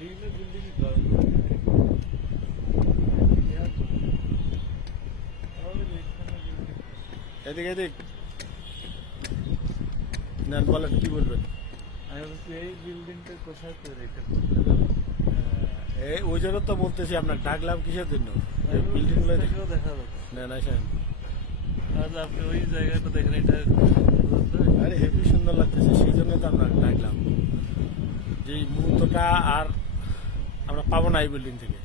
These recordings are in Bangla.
এদিক এদিক নেন, বলেন কি বলবেন? আমি বলছি এই বিল্ডিংটা কোথায় তৈরি এই ওই জন্য তো বলতেছি আপনার ডাকলাম কিসের জন্য, এই বিল্ডিং গুলো দেখা যাচ্ছে। নেন আসেন। আজ আপনি ওই জায়গাটা দেখেন, এটা আরে হেভি সুন্দর লাগতেছে, সেই জন্য তো আপনার ডাকলাম। যে এই মুহূর্তটা আর আমরা পাবো না এই বিল্ডিং থেকে।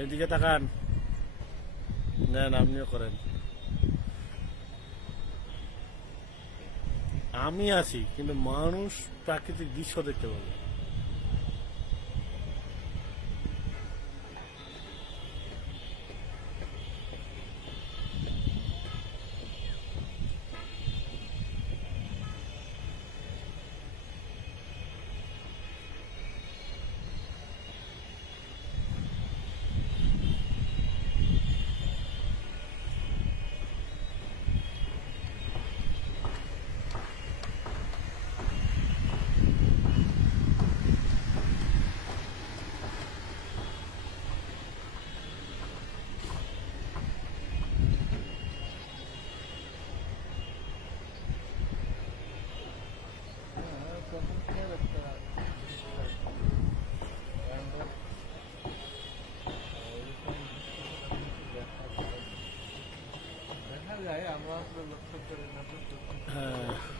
এইদিকে তাকান, নেন আপনিও করেন। আমি আছি কিন্তু মানুষ প্রাকৃতিক দৃশ্য দেখতে পাবে। দেখা যায়, আমরা আসলে লক্ষ্য করি না। হ্যাঁ।